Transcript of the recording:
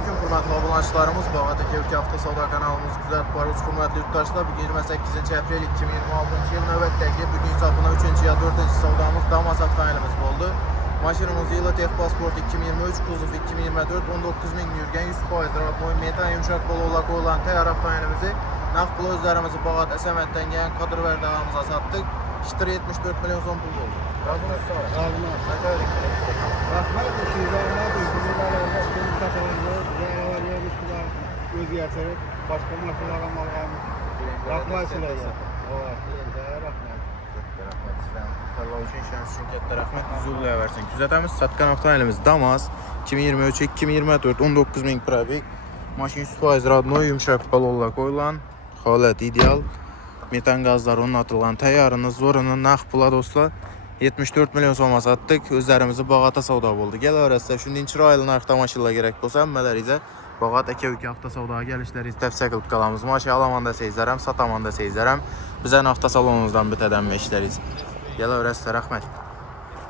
Selamünaleyküm hürmetli abunəçilərimiz. Bağatək Evki Hafta Savda kanalımız güzel Paruç hürmetli yurttaşlar. Bugün 28 April 2026 yıl növbətdəki bugün hesabına 3. ya 4. savdamız Damas avtomobilimiz oldu. Maşinimiz yılı Tef Pasport 2023, kuzov 2024, 19.000 yürgen 100% Radmoy metan yumuşak bol olarak olan təyar avtomobilimizi nağd pul özlərimizi Bağat Əsəmətdən gələn kadr verdağımıza sattık. İştir 74 milyon son pul oldu. Razınız sağ olun. Razınız. Ne kadar Rahmet sizlerine duygular olacak. Tüm satılımda bize vermiş kadar özgürterek başka maçlara malgan. Rahmet sizlerine. Zulluya versin. Küzətəmiz satqan avtomobilimiz Damas 2023 2024 19.000 probek. Maşın 100% Radnoy yumuşaq balolla qoyulan. Halət ideal. Metan qazları onun atılan təyyarını, zorunu nağd pula dostlar 74 milyon soma sattık. Özlərimizi Bağata savda oldu. Gəl arasında şimdi İnçiraylı narxda maşınla gerek olsa əmmələr Bağat Ekevki hafta savdaya gəlişləri təfsiyə qılıb qalamız. Maşı alamanda seyizlərəm, satamanda seyizlərəm. Bizə hafta salonumuzdan bitədənmə işləriz. Gəl arasında rəhmət.